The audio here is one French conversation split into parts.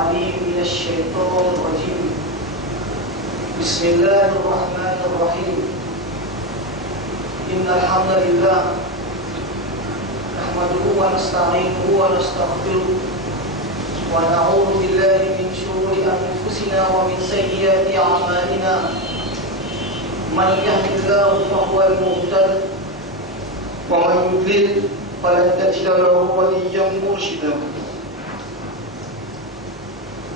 العليم من الشيطان الرجيم. بسم الله الرحمن الرحيم. إن الحمد لله نحمده ونستعينه ونستغفره ونعوذ بالله من شرور أنفسنا ومن سيئات أعمالنا. من يهد الله فهو المهتد ومن يضلل فلن تجد له وليا مرشدا.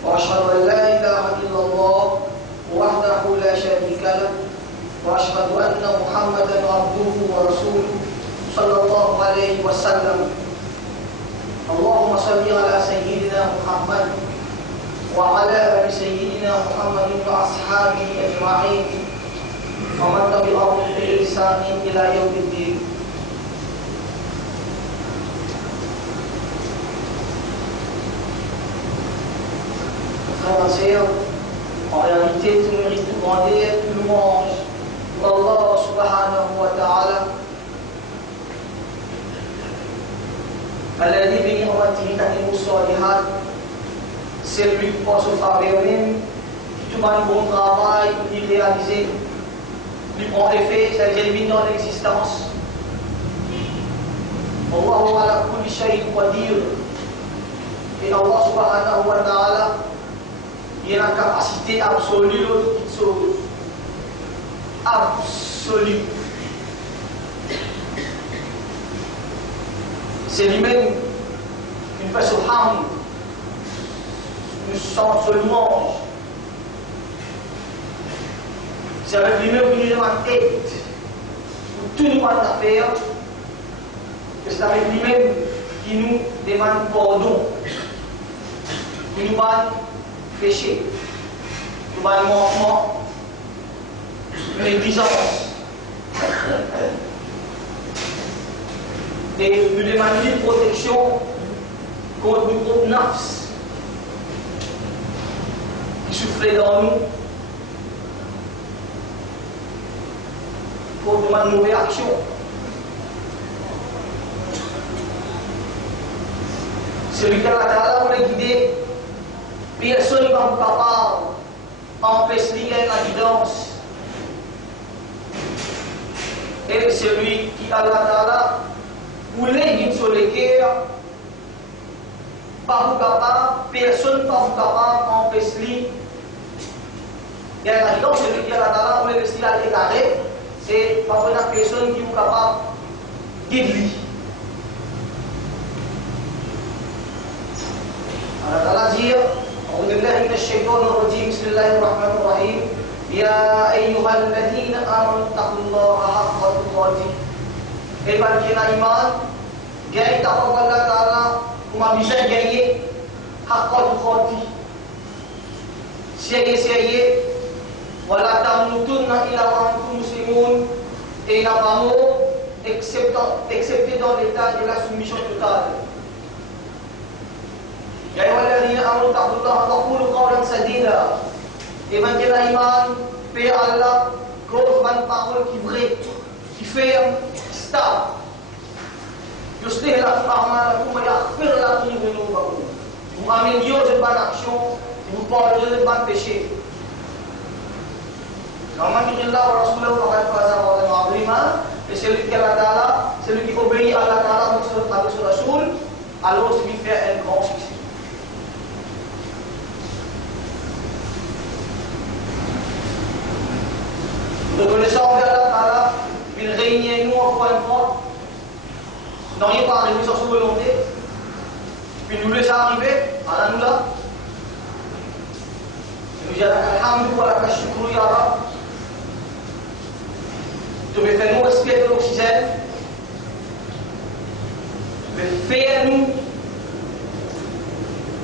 وأشهد أن لا إله إلا الله وحده لا شريك له وأشهد أن محمدا عبده ورسوله صلى الله عليه وسلم. اللهم صل على سيدنا محمد وعلى آل سيدنا محمد وأصحابه أجمعين ومن تبعهم بإحسان إلى يوم الدين. Frères et sœurs, en réalité, tout mérite tout demander, tout louange pour Allah subhanahu wa ta'ala. Alladhi bi ni'matihi tatimmu s-salihat. C'est lui qui pense au faveur même, qui tout un bon travail pour y réaliser, lui prend effet, ça les élimine dans l'existence. Allahu ala kulli shay'in qadir. Et Allah subhanahu wa ta'ala, il a la capacité absolue de toute chose. Absolue. C'est lui-même qui nous fait ce hamd, nous sent ce louange. C'est avec lui-même qui nous demande aide pour tout nous demande à faire. C'est avec lui-même qui nous demande pardon, qui nous demande péché, nous demande manquement, négligence. Et nous demandons une protection contre nos propres nafs qui soufflaient dans nous, contre nos mauvaises actions. Celui qui a la Ta'ala voulait guider, personne ne va vous capable d'empêcher la guidance. Et celui qui a la Ta'ala voulait guider sur les cœurs, pas vous capable, personne ne va vous capable d'empêcher la guidance. Celui qui a la Ta'ala voulait laisser à l'égaré, c'est pas la personne qui vous capable de guider. Allah dit, أعوذ بالله من الشيطان الرجيم بسم الله الرحمن الرحيم يا أيها الذين آمنوا اتقوا الله حق تقاته. Et par qui n'a iman, gagne ta parole Allah Ta'ala, comment bisa gagner haqqa tuqati. Sérieux, wala tamutunna illa wa antum muslimun, et n'a pas mot excepté dans l'état de la soumission totale. يا أيها الذين آمنوا اتقوا الله وقولوا قولا سديدا. Et man qui n'a iman, paix Allah, cause une parole qui vraie, qui ferme, stable. يصلح لكم أعمالكم ويغفر لكم ذنوبكم. Vous améliorez votre action, vous pardonnez votre péché. ومن يطع الله ورسوله فقد فاز فوزا عظيما. Et celui qui a Allah Ta'ala, celui qui obéit à Allah Ta'ala avec son Rasoul, alors celui qui fait un grand succès. Reconnaissant envers Allah Ta'ala, il réunit nous encore une fois, dans rien pas arriver sur sa volonté, puis nous laisse arriver à la nous là. Nous disons alhamdou wa laka shukru ya Rab. Tu me fais nous respecter l'oxygène, me fais nous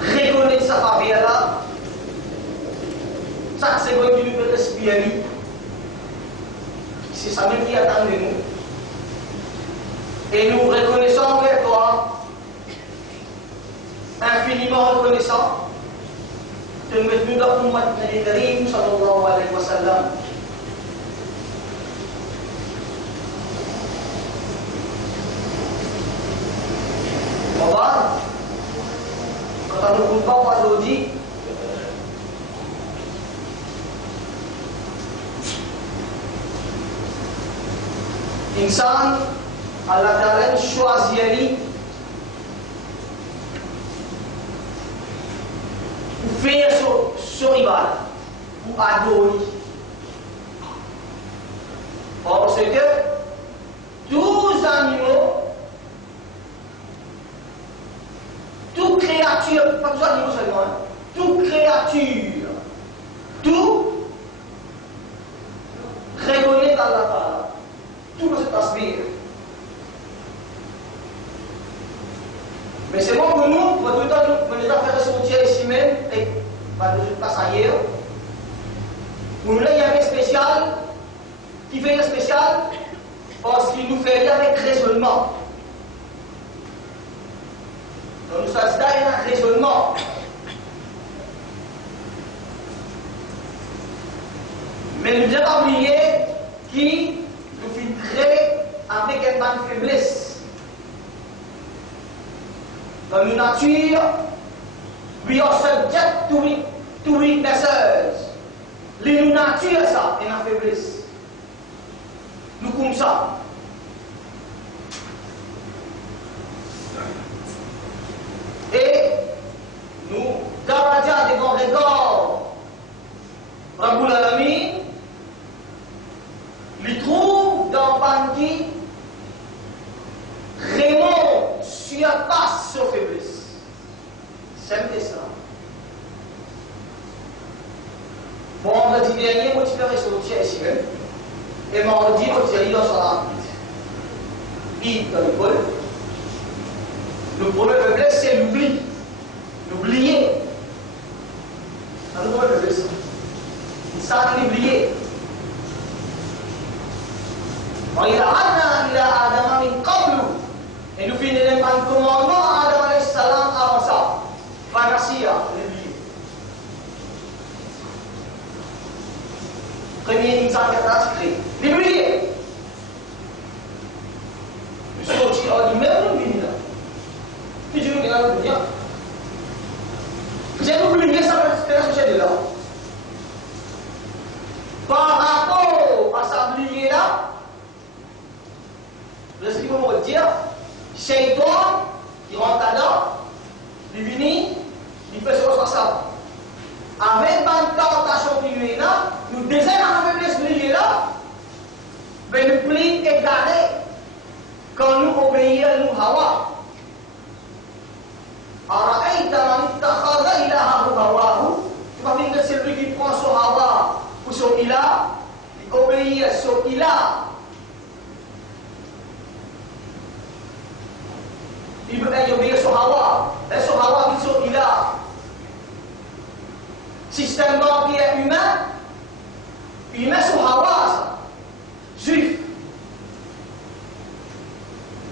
reconnaître sa faveur là, chaque seconde que nous pouvons respirer nous. C'est ça même qui attend de nous. Et nous reconnaissons envers toi, infiniment reconnaissant, de nous mettre dans l'ummat Nabi Karim sallallahu alayhi wa sallam. Quand on nous parle aujourd'hui, Insan Allah Ta'ala choisit pour faire son rival, pour adorer. Parce que tous les animaux, toute créature, pas tous les animaux seulement, toute créature, tout reconnaît Allah Ta'ala. Tout peut se transmettre. Mais c'est bon pour nous, pour tout le temps, nous devons faire sortir ici même, et pas de place ailleurs. Pour nous, il y a un spécial, qui fait un spécial, parce qu'il nous fait avec raisonnement. Donc nous sommes dans un raisonnement. Mais nous devons pas oublier qui nous filtrer avec une bonne faiblesse. Dans notre nature, we are subject to weaknesses. Nous nature ça, et la faiblesse. Nous comme ça. Et nous, daraja devant regard, Rabbul Alamin, lui trouve dans Banki, Raymond surpasse sa faiblesse. C'est ça. Bon, vendredi dernier, moi, je suis sorti ici même. Et mardi, moi, je suis allé dans sa vie dans l'école. Le premier faiblesse, c'est l'oubli. L'oublier. C'est le premier faiblesse. Il s'est oublié. Et nous finirons par le commandement à Adam alayhi salam avant ça. Fanasia, l'oublier. Premier insan qui a inscrit. L'oublier. Nous sommes aussi en même vie là. Puis Dieu nous dit là, bien. J'ai oublié ça parce que la société là. Par rapport à ça oublier là, je sais comment vous dire, Shaitan, qui rentre là-dedans, il vient, il fait ce que ça. Avec une tentation qui lui est là, nous désirons la faiblesse qui est là, mais nous plis égarés quand nous obéissons à nous Hawa. Ara'aita man ittakhadha ilahahu hawahu. Tu vas dire que celui qui prend son Hawa pour son ilah, il obéit à son ilah. Il obéit à son Hawa. Et son Hawa, il son ilah. Système bancaire humain son Hawa, ça. Juif.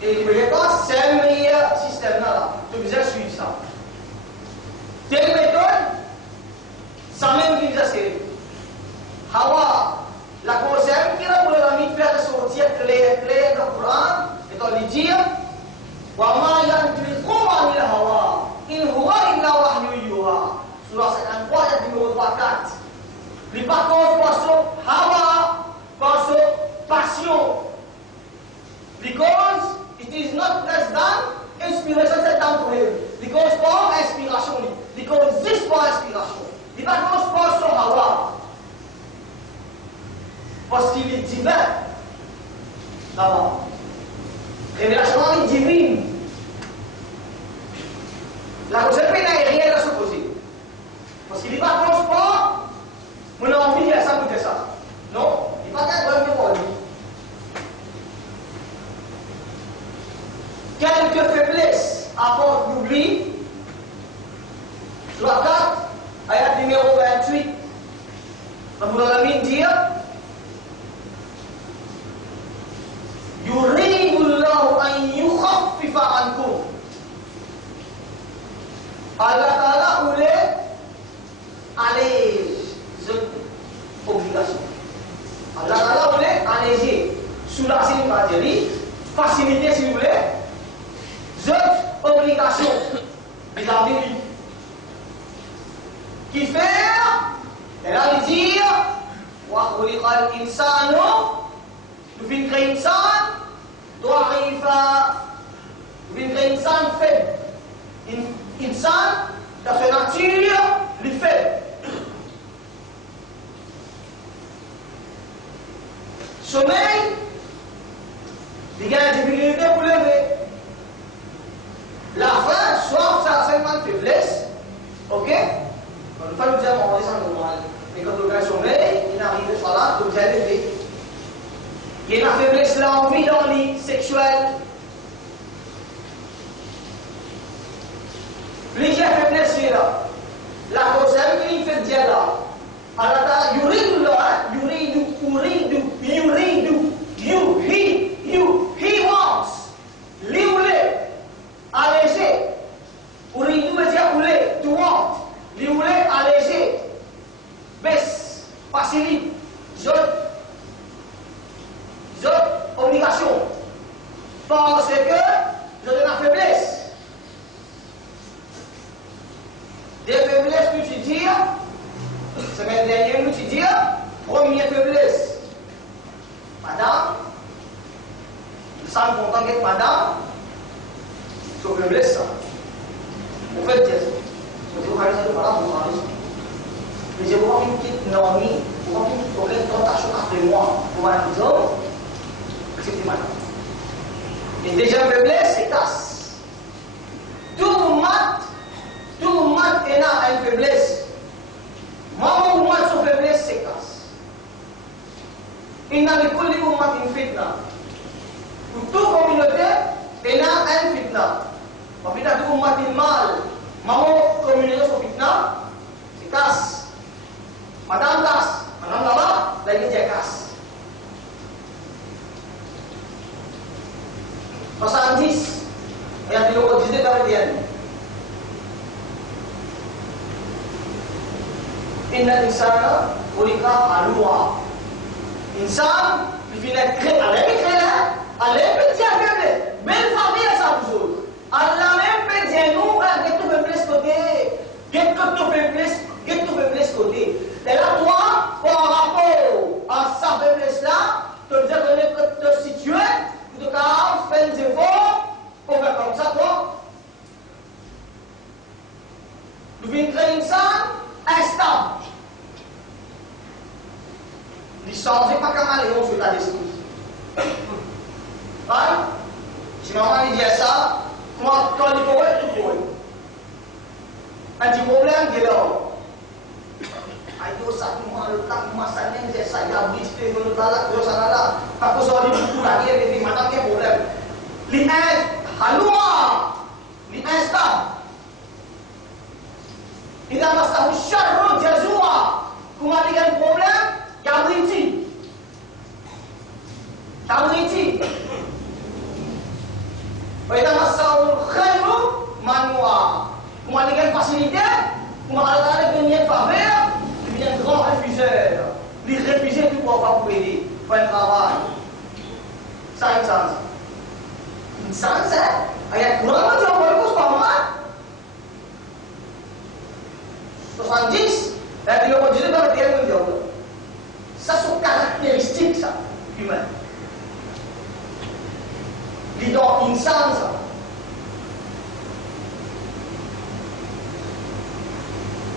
Et il me répond, c'est le meilleur système là. Tu veux suivre ça. Quelle méthode? Ça même utilisation. Hawa, la concept qui a pour la mise faire sortir clair dans le Coran, et dans les dire, wa ma yantiqu anil hawa, in huwa illa wahyu yuha. Surah 53 ayat numéro 34. Les par contre, passion hawa, passion. Because it is not less than inspiration set down to him. Because for inspiration, because this for inspiration. Il va commencer par son hawa. Parce qu'il est divin. D'abord. Révélation est divine. La concept n'a rien à s'opposer. Parce qu'il va commencer par mon envie de faire ça ou de ça. Non, il va être vraiment pour lui. Quelques faiblesses apportent l'oubli. Surah 4, ayat numéro 28. Rabbul Alamin dit Yuridullahu an yukhaffifa ankum. Allah Ta'ala voulait alléger cette obligation. Allah Ta'ala voulait alléger, soulager une matérie, faciliter si vous voulez, cette obligation vis-à-vis de lui. Qui fait, elle a dit, wa khuliqal insanu, nous finissons l'insan tu arrives à une insan faible. Insan, dans sa nature, il est faible. Sommeil, il y a des difficultés pour lever. La faim, soif, ça a seulement faiblesse. Ok? On ne peut pas nous dire, on va descendre normal. Mais quand on a sommeil, il arrive au salat, donc j'ai levé. Il y a une faiblesse là, envie dans le lit sexuel. Les gens faiblesse là. La cause est qu'il fait dire là. Alors, yuridu là, he wants. Li voulait. Alléger. Uridu veut dire voulait, to want. Li voulait alléger. Baisse, facilite. Obligation. Parce que je donne la faiblesse. Des faiblesses que tu dis, semaine dernière, nous tu dis, première faiblesse. Madame, nous sommes contents d'être madame, c'est faiblesse ça. Vous faites dire ça. Vous faites ça de madame, vous faites ça. Mais je vois une petite normie, vous voyez une petite problème, tentation après moi, pour ma maison, c'est madame. Et déjà faiblesse, c'est casse. Tout le monde est là à une faiblesse. Maman ou moi, son faiblesse, c'est casse. Il n'a pas une fitna. Pour toute communauté, il y a un fitna. Parce que tout le monde est mal. Maman, communauté, son fitna, c'est casse. Madame casse. Madame là-bas, là, il y a casse. 70, il y a des locaux d'idées canadiennes. Inna insana ulika halwa. Insan, il finit créer, allez, petit à petit, belle famille à sa toujours. Allah même peut dire nous, get to faiblesse côté, get to faiblesse côté. Et là, toi, par rapport à sa faiblesse là, tu dois te situer, tu dois faire des efforts pour faire comme ça, toi. Nous venons créer insan instable. Il ne change pas comme un lion sur l'état d'esprit. Si maman dit ça, moi, quand il faut être tout pour eux. Un petit problème, il est là. Ayo, ça, moi, le temps, moi, ça n'est pas ça, il y a un petit peu de temps, là, pas pour ça, il faut la dire, il madame, quel problème. L'instable. Il a massacré Charles Jazoua. Comment il y a un problème? Tabriti. Il a massacré Khairou Manoua. Comment il y a une facilité? Comment il y a une faveur? Il y a un grand réfugié. Les réfugiés, tout va pas vous aider. Il faut un travail. Ça, une chance. Une chance, hein? Il y a un courant, tu vas voir, pas moi. 70, la théologie de la terre mondiale. Ça, c'est caractéristique, ça, humain. L'idée insan, ça.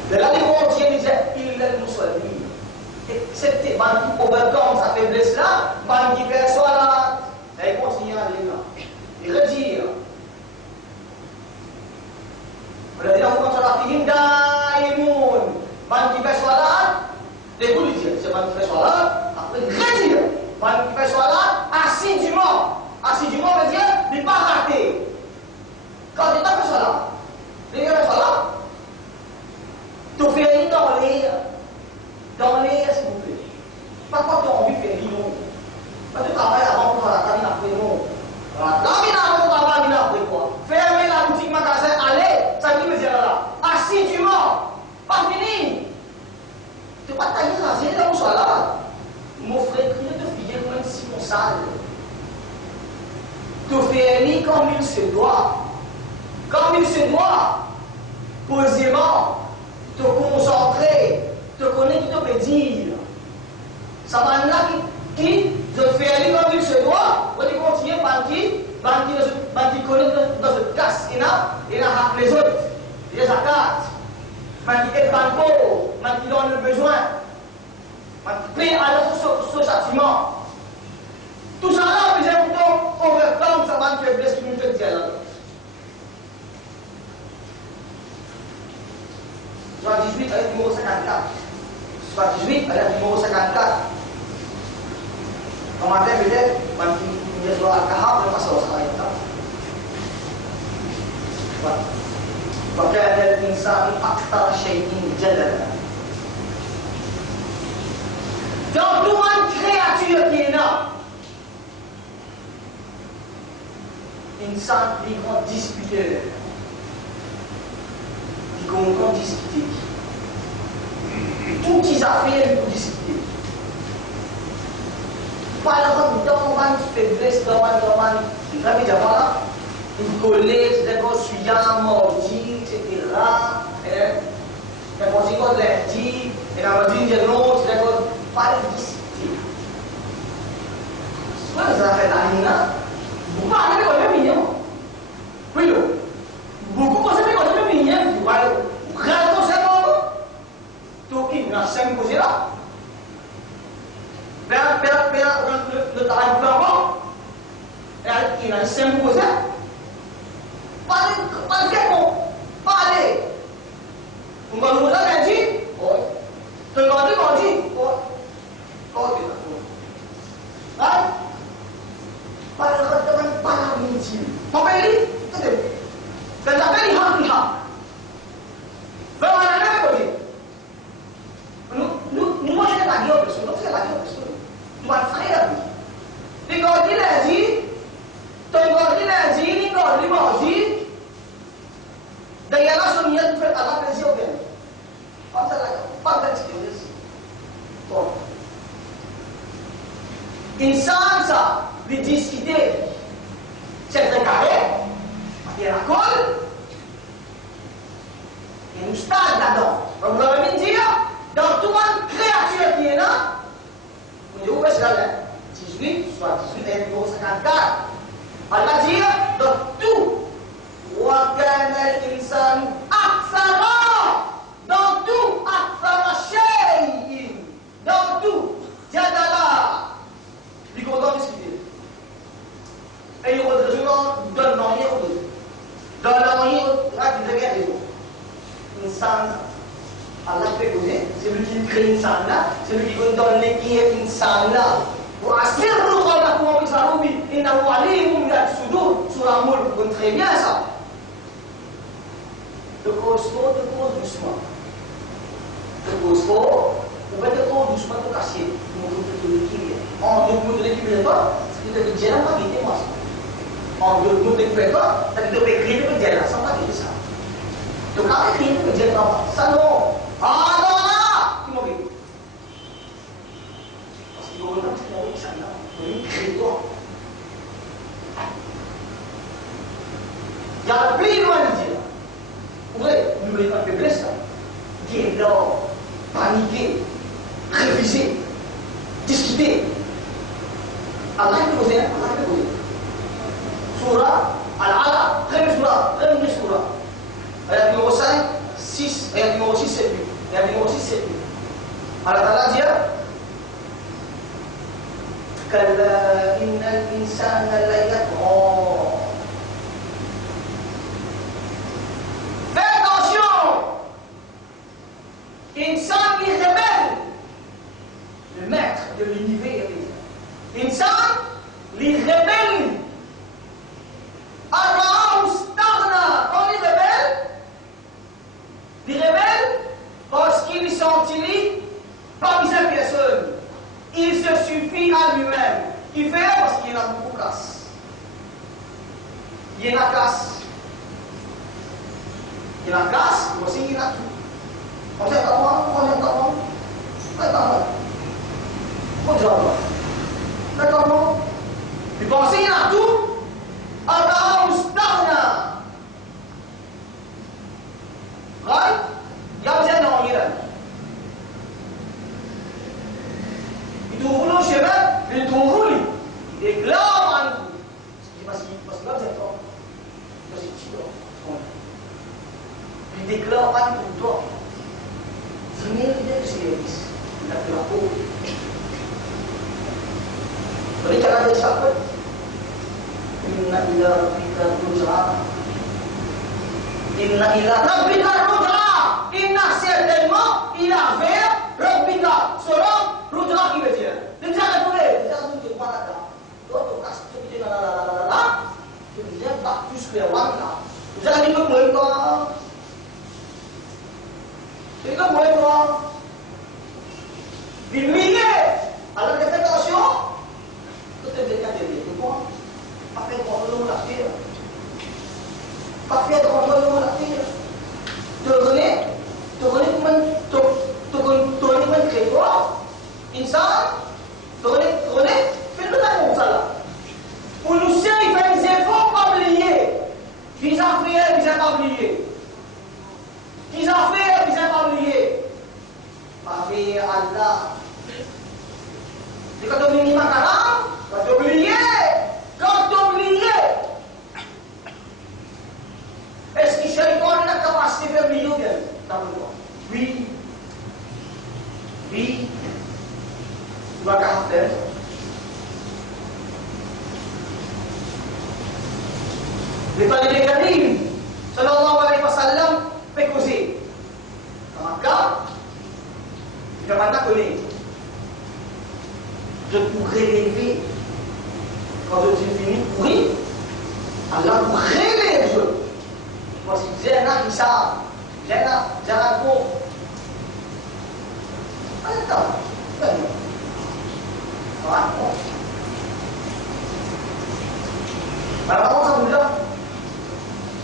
De là, Dieu disait, il est musulman. Excepté, quand il overcome sa faiblesse-là, quand il perçoit là, il continue à aller là. Il retire. Berarti aku sholat daimun. Ban kita sholat, dia boleh dia. Sebab kita sholat, aku gaji dia. Ban kita sholat, assidûment. Assidûment veut dire ne pas rater. Quand tu tapes sholat, dia kata sholat, tu fais dans l'air, s'il vous plaît. Pas quoi tu as envie de faire, non. Pas tu travailles avant pour sholat, tu n'as pas non. Fermez la boutique magasin, allez, ça veut dire là. Assidûment, pas fini. Tu vas tailler raser là où soit là. Mon frère, il te fait même si on sale. Tu fais comme il se doit. Comme il se doit. Posément, te concentrer, te connaître, tu te peux dire. Ça va là qui je fais comme il se doit, on va continuer par qui qui est banco, qui donne le besoin, qui paie à ce châtiment. Tout ça là, puis j'ai pourtant overcome sa bonne faiblesse qui nous fait dire là. Soit 18 ayat numéro 54. Soit 18 ayat numéro 54. Kemarin peut-être, il y a surah Al-Kahf, le masalah ayat. وكان الإنسان أكثر شيء جدلا. Dans toute une créature qui est là, insan qui grand discuteur, qui comprend discuter. Toutes les affaires pour discuter. Pas dans une faiblesse, dans une famille de voilà. Une collègue, c'est d'accord, suivant, mordi, etc. Et quand il y a lundi, et la mordi, il y a non, c'est d'accord, pas de discipline. Soit les affaires d'Alina, beaucoup parlent de même mignon. Oui, beaucoup pensent que c'est même mignon, vous parlez, vous regardez comme ça, tout qui n'a jamais posé là. Le travail de l'enfant, il n'a jamais posé. Parlez. Vous m'avez dit, oui. Tu m'as dit, oui. Kau tidak tahu. Kan? Pada teman para minci. Membeli, betul. Dan tak beli hak. Bagaimana nak beli? Nu masih lagi opsi, Tuan saya. Tinggal di lagi, ni kau di bawah. Dan yang langsung niat untuk Allah pensi oke. Apa experience? Toh. Insan sa discuter certain carré, dia rakol. Une stade là-dedans. Donc vous avez dit, dans toute créature qui est là, vous dites où est-ce qu'elle est? 18, soit 18 et 54. Elle va dire, dans tout. وكان الإنسان أكثر dans tout أكثر شيء dans tout جدلا li content discuter et il redresse donne moyen dans la moyen là tu deviens des autres insan Allah fait poser c'est lui qui crée insan là c'est lui qui donne qui est insan là وأسروا قولكم وبجهروا به إنه عليم بذات الصدور surah Mulk vous très bien ça. De cause fort, de cause doucement. De cause fort, ou bien de cause doucement, de cacher. Nous devons l'équilibre. En nous de l'équilibre, c'est que de dire pas quitter moi. En nous de faire pas, c'est que de écrire de dire ça pas quitter ça. Donc quand écrire de dire ça non. Ah non là, qui m'a dit. Parce qu'il y a un autre qui m'a dit ça là. Il écrit toi. Il y a le pays loin de dire. Vous voyez, nous voulons pas faiblesse là. Dire là, paniquer, réviser, discuter. Allah peut poser, Surah Al-Alaq, première surah. Ayat numéro 5, 6, ayat numéro 6, 7, 8. Ayat numéro 6, 7, 8. Allah Ta'ala dit, Kalla innal insana la yatgha. Insan qui rebelle, le maître de l'univers. Insan qui rebelle. Abraham stagna. Quand il rebelle parce qu'il sentit parmi ces personnes. Il se suffit à lui-même. Il fait parce qu'il a beaucoup de casse. Il y a la casse. Il y a la casse, aussi il y a tout. On sait pas moi, pas moi. Pas moi. D'accord, moi. Tu penses qu'il y a tout? Abraham stagna. Right? Il y a besoin d'en y aller. Il trouve le chemin, il trouve lui. Il déclare en nous. Parce que là, c'est toi. Parce que tu dois. Il déclare en nous, toi. service. Tidak berlaku. Beri cara dia sahabat. Inna ila rabbika ruj'a. Inna ila rabbika ruj'a. Inna certainement ila vers rabbika sera ruj'a qui veut dire. Dia jangan boleh, jangan tunjuk mana dah. Tuh kasih tunjuk la. Dia tak terus kelewat lah. Jangan ikut mereka. Ikut mereka. Bilier. Alors que faites attention. Tout est bien derrière. Pourquoi? Pas fait grand monde la terre. Pas fait grand monde la terre. Tourner man créateur. Insan. Tourner. Fais-le dans ça là. Pour nous il fait des efforts pas oublier. Qu'ils ont fait, ils n'ont pas oublié. Qu'ils ont fait, ils n'ont pas oublié. Tapi Allah. Jika kau ingin makanan, kau oublié. Est-ce que Shaitan a la capacité de faire mieux d'elle? Oui. Tu vas faire. Daripada Karim sallallahu alaihi wasallam pergi ke Makkah. Dia mana kuning. Je pourrais l'élever quand je suis fini pourri. Allah pourrait l'élever. Moi si j'ai un Isa, j'ai un Jarago. Attends. Kalau kamu bilang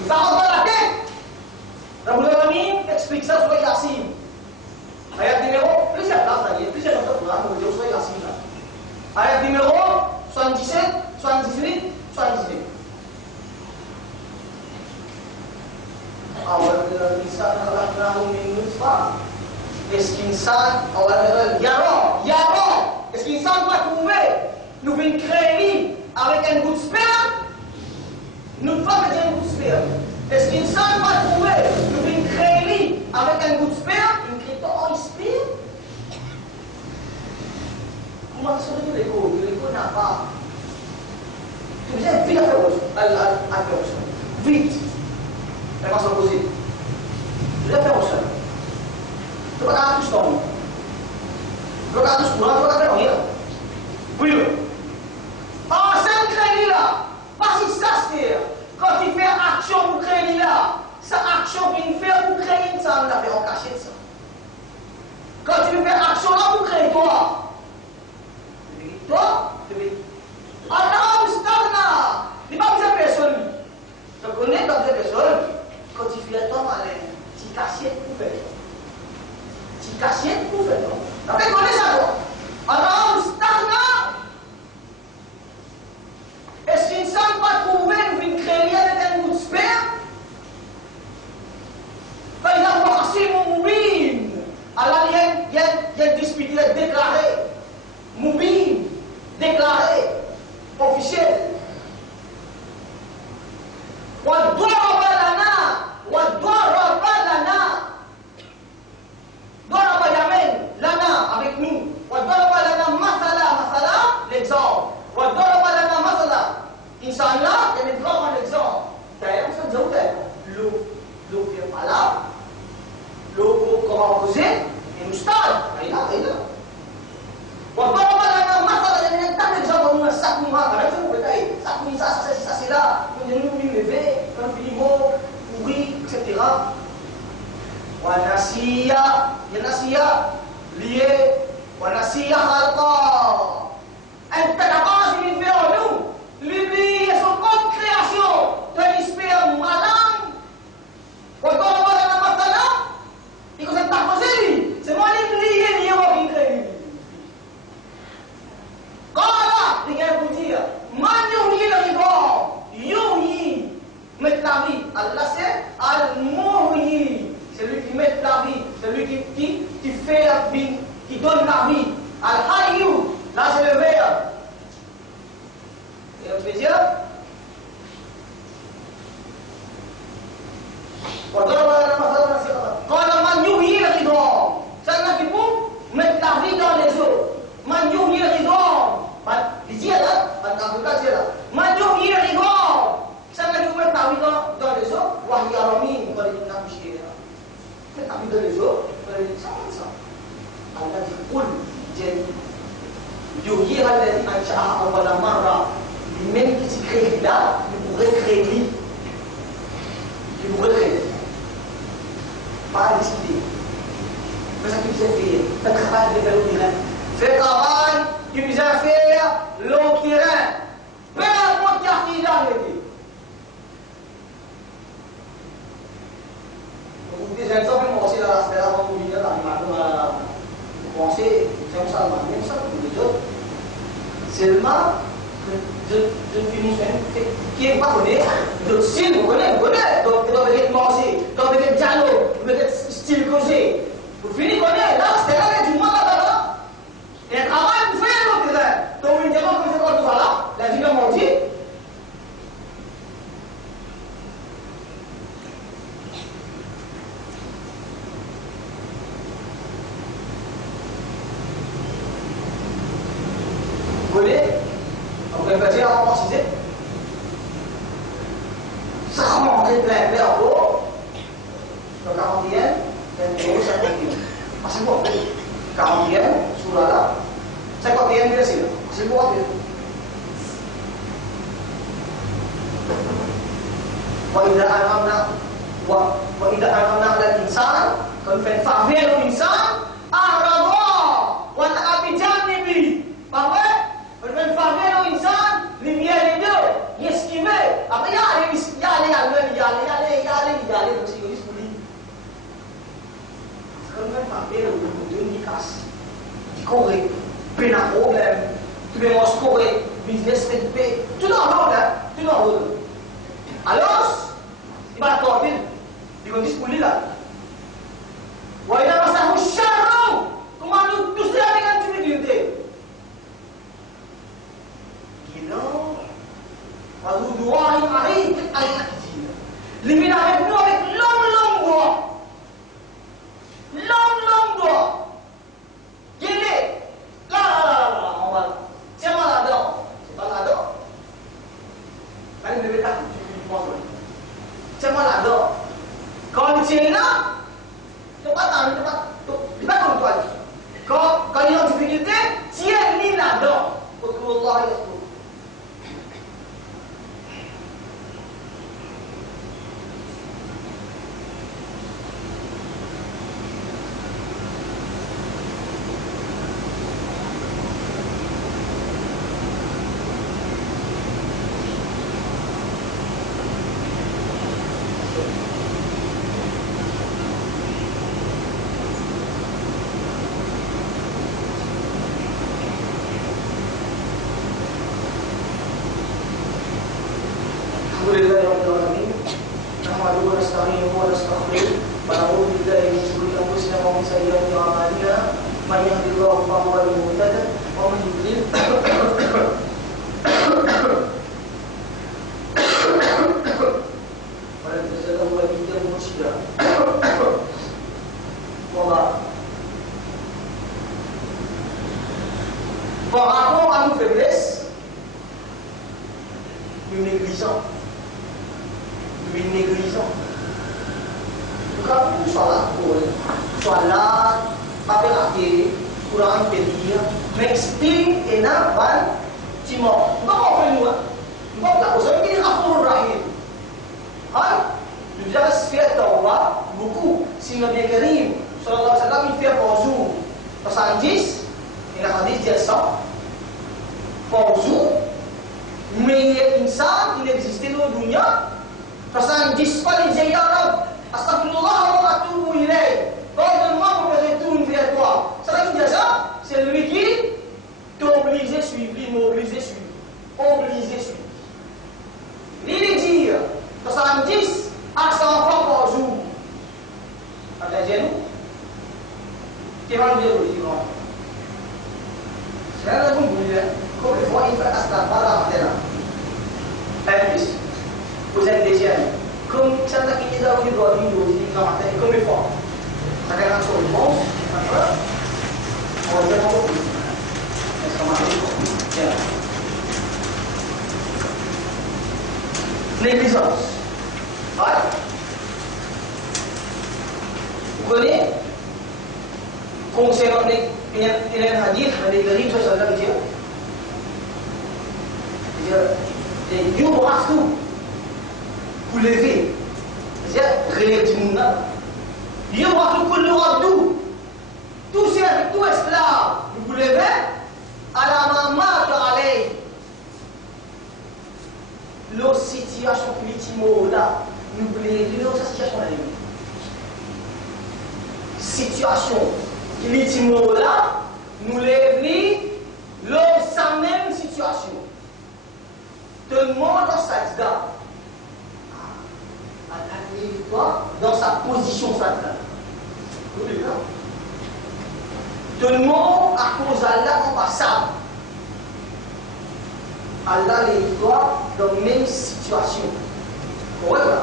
takut lagi. Rabbul Alamin explique ça sur Yasin. Ayat numéro, plusieurs dates tadi, plusieurs dates Quran menunjuk sur Yasin. Ayat numéro 77, 78, 78. Awal insan khalaqnahu min nutfah. Est-ce qu'insan awal yaro. Est-ce qu'insan doit trouver nous venons créer avec un bout de sperme? Nous ne pas mettre un bout de sperme. Est-ce qu'une seule va trouver nous une créée avec un bout de sperme, une créée en sperme? Comment ça se fait l'écho? L'écho n'a pas. Tu viens vite à faire au sol. Vite. Elle va se poser. Tu viens faire au sol. Tu vas regarder tout ce temps. Tu regardes tout ce temps. Tu regardes rien. Oui. Ah, c'est une créée là. Parce que ça, c'est quand tu fais action pour créer là, sa action qu'il fait pour créer ça, on l'a fait en cachette ça. Quand tu fais action là pour créer toi, tu dis, Allah Mustagna, il n'y a pas besoin de personne. Tu connais pas besoin de personne. Quand tu fais ton malin, tu cachette pour faire. Tu cachette pour faire. Tu as fait connaître ça toi. Allah Mustagna. Est-ce qu'une femme va trouver une créée avec un bout de sperme? Il a passé mon moubine. Alors il y a disputé, il a déclaré. Moubine, déclaré, officiel. Wadwaraba lana. Dwaraba yamen, lana, avec nous. Wadwaraba lana masala, l'exemple. Wadwaraba lana masala. Insan lah, dia prend un exemple. D'ailleurs, ça jauh dah. L'eau vient par là. L'eau comment poser et nous stade. Il a. Wadwaraba lana masala, dia minta exemple nous sak nous ha. Kalau tu betul, sak nous ça c'est là. Nous nous lever, un filimo, pourri, etc. Wa nasiya lié. Wa nasiya khalqa. Un pédagogue qui fait en nous. L'oublier son compte création de l'espère malin. Quand on va dans la matana, il faut s'être posé. C'est moi l'oublier, il y a qui crée. Quand là, les gars vous dire, man le ribon, youni, mettre la vie. Allah c'est al-muhyi, c'est lui qui met la vie, c'est lui qui fait la vie, qui donne la vie. Al-hayyu, là c'est le verbe. Et le plaisir. Kalau man yuhi lagi dong. Saya lagi pun يغير الذي أنشأها أول مرة même qui crée là, il pourrait créer lui. Il pourrait créer. Pas discuter. Mais ça qui vous a fait, le travail de faire le terrain. Fait le travail qui vous a fait le terrain. Peu importe qui artisan était. Vous dites, j'ai commencé dans la sphère avant de venir dans l'animateur. Vous pensez, c'est comme ça, même ça, pour les autres. Seulement, je finis qui n'est pas connu. Donc, si vous connaissez, donc vous devez manger, donc vous devez dialogue, vous devez style causé. Vous finissez connaître, là, c'est là que du monde là-bas. Et le travail, vous faites le terrain. Donc, vous dites, vous faites quoi tout ça là? La vie m'a dit. Vous voyez? Vous pouvez dire en pensée. Ça remonte plein vers l'eau. Le 41, et le 51. C'est quoi? 41, sous là. 51, bien sûr. C'est quoi? وإذا أنعمنا على الإنسان فنفعل الإنسان أعرض وانتقى بجانبه. Parfait? Même famille dans l'insan, lumière les deux, il esquive. Après, il y a les, donc c'est pour lui. C'est comme même famille, le deux ni casse. Il correct, peine à problème, tout le monde correct, business fait paix, tout dans l'ordre, tout dans l'ordre. Alors, il va tomber, il va dire pour lui là. Ouais, il a passé un charron, comment nous tous les avec la difficulté. Limite avec nous avec long doigt. Long doigt. Qui est là, on va. C'est pas là-dedans. C'est pas là-dedans. Allez, me mettre c'est pas là-dedans. Quand tu es là, tu pas comme toi. Quand il y a une difficulté, tu es mis là-dedans. Pour que Allah y par rapport à nos faiblesses, nous négligeons. Bukan sholat pun, sholat, apa lagi, Quran pedia, mexting enak ban, cimo, bawa pelua, bawa usah ini Ghafurur Rahim. Hai, juga setiap tawa buku si Nabi Karim Sallallahu Alaihi Wasallam itu pauzu, pesanjis, ini hadis jasa, pauzu, menyet insan tidak existir di dunia, pesanjis paling jaya. Astaghfirullah wa atubu ilaih. Pardonne-moi pour mes retours vers toi. Ça veut dire ça? C'est lui qui t'oblige à suivre, m'oblige à suivre. Obligé à suivre. Il dit, 70 à 100 fois par jour. Attendez-nous. Qui va nous dire aujourd'hui? C'est un bon bout. Comme il faut, il fait astaghfirullah maintenant. Vous êtes déjà. Comme ça, il y a des gens qui ont comme il faut. Ça fait un peu de bon. On va dire beaucoup. Est-ce qu'on va dire? Négligence. Ouais. Vous connaissez? Concernant les hadiths, les hadiths, ça veut dire il y a un rassou pour lever. C'est relève du monde. Il y a un rassou pour le rabdou. Tout esclave, vous levez à la maman de l'aide. La situation politique là, nous voulons la situation là. Situation politique là, nous levons sa même situation. Tout le monde dans sa vida, dans sa position fatale. Tout le monde à cause d'Allah en passant. Allah les victoires dans la même situation. Voilà.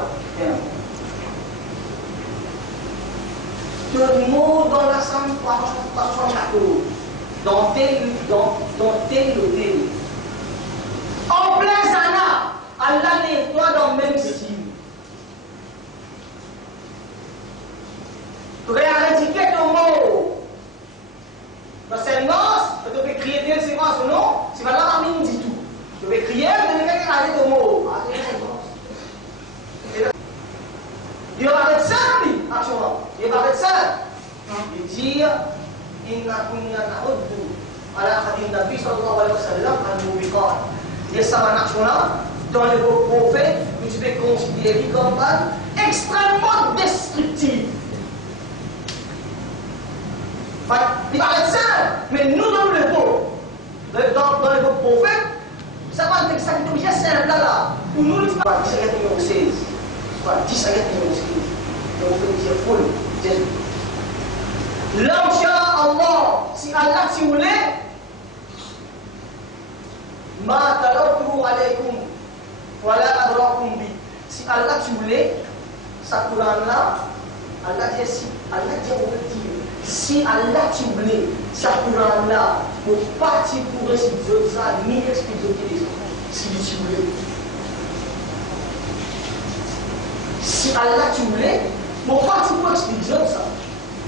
Tout le monde dans la salle, dans tel ou tel. En plein sana, Allah les victoires dans le même style. Tu vas éradiquer ton mot. Dans cette noce, tu peux crier bien c'est quoi ce nom, c'est pas là parmi nous dit tout. Tu peux crier, tu peux aller ton mot. Il va être simple, action. Il va être simple. Il dit, Inna kunna na'uddu ala khadim Nabi sallallahu alayhi wa sallam al-mubiqan. Il y a ça en action là, dans les prophètes, tu peux considérer comme extrêmement destructif. Il va être simple, mais nous dans le beau, dans les beaux prophètes, ça va être ça qui est obligé simple là. Pour nous, il va 10 ayat numéro 16. Soit 10 ayat numéro 16. Donc on peut dire full. Allah, si Allah si vous voulez, ma talawtuhu alaykum wa la adrakum bi. Si Allah si vous voulez, sa Quran là, Allah dit si, Allah dit objectif. Si Allah tu voulais, ça Quran là, pour partir pour réciter ça, ni expliquer les autres, si tu voulais. Si Allah tu voulais, pour partir pour expliquer ça,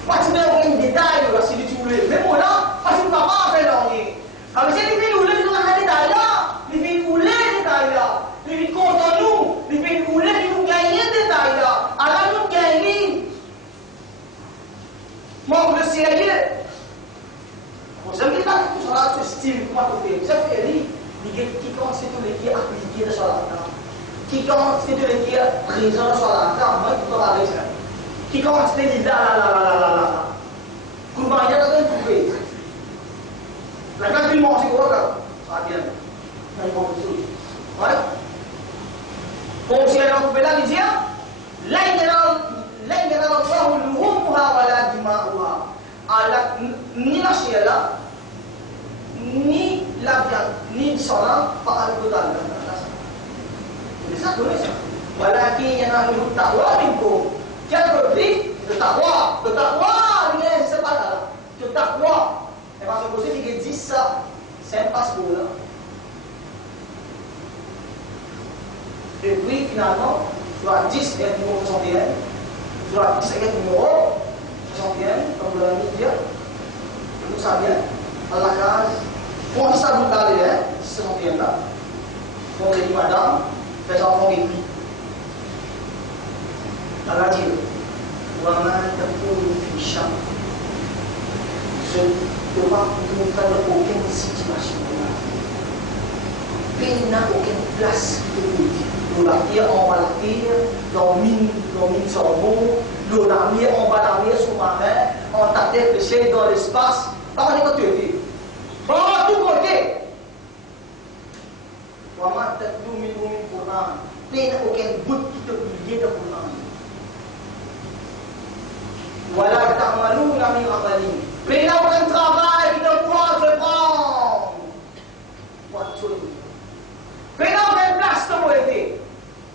partir dans un détail là, si tu voulais. Mais bon là, parce que tu ne vas pas faire l'année. Alors si tu veux nous dans un détail là, tu veux nous les détails là, tu veux contre nous, tu veux nous gagner des détails là, alors nous gagner. Membre sérieux. Vous avez pas tout ça, ce style, comment tu fais. Vous avez qui compte c'est tout les qui appliqué de ça. Qui compte c'est tout les qui présent sur la table, moi tu peux parler ça. Qui compte c'est les là. Comment il y a dans le coupé. La quand il mange quoi là? Ça vient. Ça il mange tout. Voilà. Bon, c'est un coupé là il dit là il y a ni la chair ni la viande, ni le sang, pas le total. C'est ça, c'est ça. Voilà qui y a un taqwa minkum. Quel prix? Le taqwa. Le taqwa, c'est pas là. Le taqwa. Et parce que vous avez dit ça, c'est un passeport là. Et puis finalement, tu as 10 et numéro 61. Tu as 10 et numéro 61, comme vous l'avez dit. Vous savez, à la case, pour ça vous parlez, ce sont bien là. Donc, il dit, madame, les enfants écrits. Elle a dit, Waman takoun fi sham. Je ne peux pas vous montrer aucune situation. Il n'a aucune place pour la vie, on va la vie, dans mine sorbo, l'eau l'armée, on va l'armée sous-marin, on t'attend pêcher dans l'espace. Par les côtés. Par tous côtés. Waman takoun min Quran. Il n'a aucun bout qui te publie de Quran. Voilà, ta'malou nami amali. Mais il n'a aucun travail qui te prend. Mais il n'a aucune place de moitié.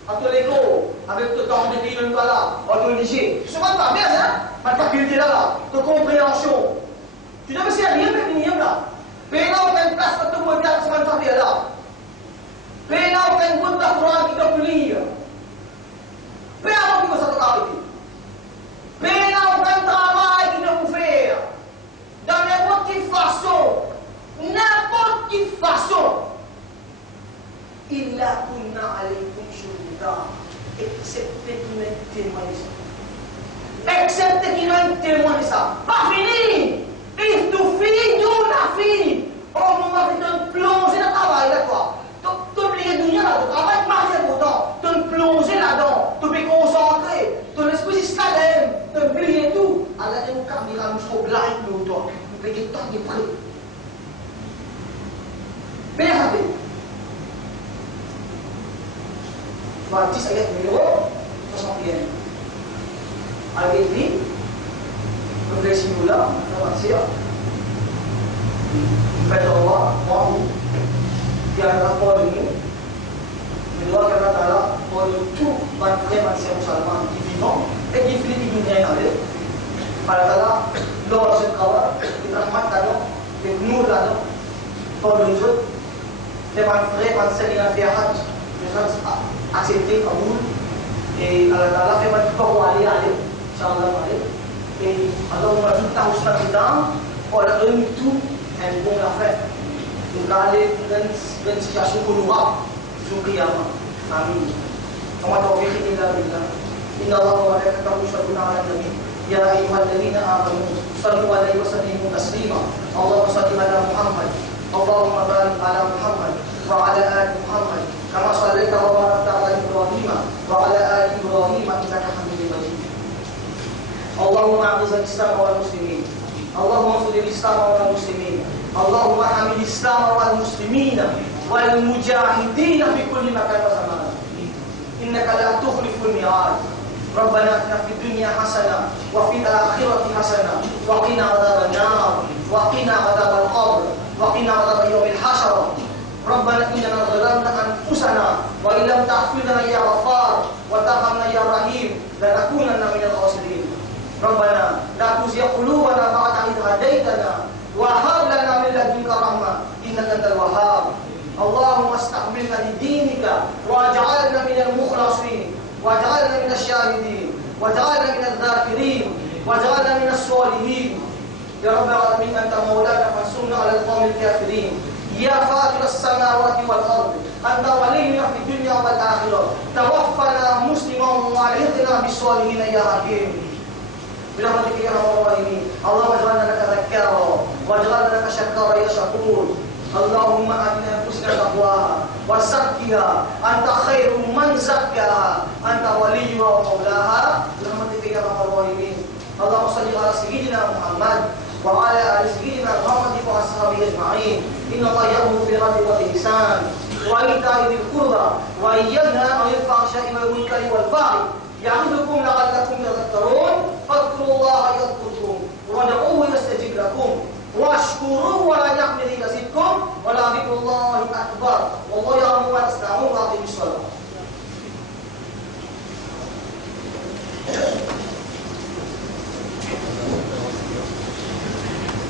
Entre l'écho, avec le temps de dire là, entre le lycée. Ce n'est pas bien, hein? Ma faculté là, de compréhension. Tu devais faire rien de venir là. Mais il n'a aucune place de te moitié à ce moment là. Mais il n'a aucun bout de Quran qui te lire. Mais avant que ça te arrêter. Mais il n'a aucun travail qui te vous faire. Dans n'importe quelle façon. N'importe quelle façon. témoin de ça. Pas fini. Et tout fini, tout n'a fini. Au moment où tu plonges dans le travail, d'accord. Tu oublies le dunia, tu travailles pas c'est pourtant. Tu plonges là-dedans, tu peux concentrer. Ton esprit c'est calme, tu oublies tout. Alors tu nous cambiera nous faut blind nous toi. Tu peux temps de près. Bien rappelé. Soit 10 ayat numéro 61. Ayat ini progresi mula manusia. Kepada Allah mau dia adalah poin ini. Kedua karena Allah poin itu bantuan manusia Muslim di vivant et di fili di dunia yang ada. Pada Allah lor sekawat di rahmat Allah di nur Allah poin itu demonstrer penser dengan fiat dengan accepter kabul et Allah Taala fait pas pour aller inshallah aller et Allah m'a tahu sedang orang itu and bon affaire donc aller dans situation kunuha qiyamah amin kama tawfiq illa billah inna Allah wa malaikatahu yusalluna 'alan nabi ya ayyuhalladzina amanu sallu 'alaihi wa sallimu taslima Allahumma salli 'ala Muhammad Allahumma barik 'ala Muhammad wa 'ala ali Muhammad kama shallaita wa barakta 'ala Ibrahim wa 'ala ali Ibrahim innaka Hamidum Majid Allahumma a'izz al-islam wal muslimin Allahumma ansur al-islam wal muslimin Allahumma hamil al-islam wal muslimin wal mujahidin fi kulli makan wa zaman innaka la tukhlifu al-mi'ad ربنا آتنا في الدنيا حسنة وفي الآخرة حسنة وقنا عذاب النار وقنا عذاب القبر وقنا عذاب يوم الحشر ربنا إننا ظلمنا أنفسنا وإن لم تغفر لنا يا غفار وترحمنا يا رحيم لنكونن من الخاسرين ربنا لا تزغ قلوبنا بعد إذ هديتنا وهب لنا من لدنك رحمة إنك أنت الوهاب اللهم استعملنا لدينك واجعلنا من المخلصين واجعلنا من الشاهدين واجعلنا من الذاكرين واجعلنا من الصالحين يا رب العالمين أنت مولانا فانصرنا على القوم الكافرين يا فاطر السماوات والأرض أنت ولينا في الدنيا والآخرة توفنا مسلما وألحقنا بالصالحين يا حكيم برحمتك يا ارحم الراحمين اللهم اجعلنا لك ذكارا واجعلنا لك شكارا يا شكور اللهم آتنا أنفسنا تقواها وزكها أنت خير من زكاها أنت وليها ومولاها برحمتك يا ارحم الراحمين اللهم صل على سيدنا محمد وعلى آل سيدنا محمد وأصحابه أجمعين إن الله يأمر بالعدل والإحسان وإيتاء ذي القربى وينهى عن الفحشاء والمنكر والبغي يعظكم لعلكم تذكرون فاذكروا الله يذكركم وادعوه يستجب لكم واشكروه ولا يحمد يزدكم ولذكر الله أكبر والله